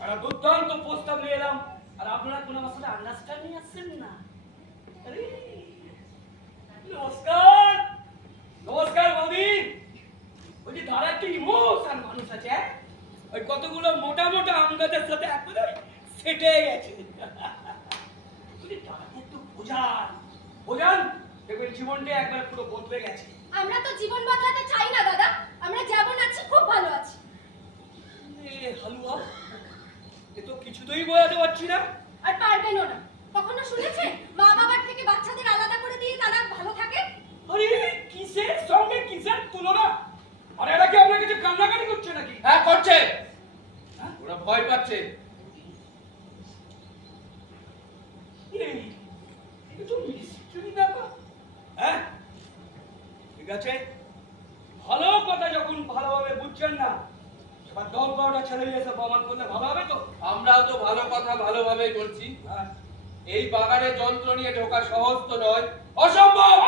একটা দুর্দান্ত প্রস্তাব নিয়ে এলাম, আর আপনারা কোনো আমার সাথে আন্ডারস্ট্যান্ডিং আসছেন না। আরে নমস্কার, নমস্কার বৌদি। বলছি তারা একটু ইমোশন মানুষ আছে, ওই কতগুলো মোটা মোটা আম গাছের সাথে একবারে সেটে গেছে। বলছি তারাকে একটু বোঝান, বোঝান, দেখবেন জীবনটা একবার পুরো বদলে গেছে। আমরা তো জীবন বদলাতে চাই না দাদা, আমরা যেমন আছি খুব ভালো আছি। হালুয়া, এ তো কিছুতেই বোঝাতে পারছি না। আর পারবেনও না। কখনো শুনেছেন মা বাবার থেকে বাচ্চাদের আলাদা করে দিয়ে তারা ভালো থাকে? আরে কিসের সঙ্গে কিসের তুলনা? আরে এরা কি আপনার কাছে কান্নাকাটি করছে নাকি? হ্যাঁ করছে, ওরা ভয় পাচ্ছে। এটা তো মিস্ট্রি ব্যাপার। হ্যাঁ ঠিক আছে, ভালো কথা যখন ভালোভাবে বুঝছেন না, এবার 10-12টা ছেলে এসে প্রমাণ করলে ভালো হবে তো। আমরাও তো ভালো কথা ভালোভাবে করছি। হ্যাঁ এই বাগানে যন্ত্র নিয়ে ঢোকা সহজ তো নয়, অসম্ভব।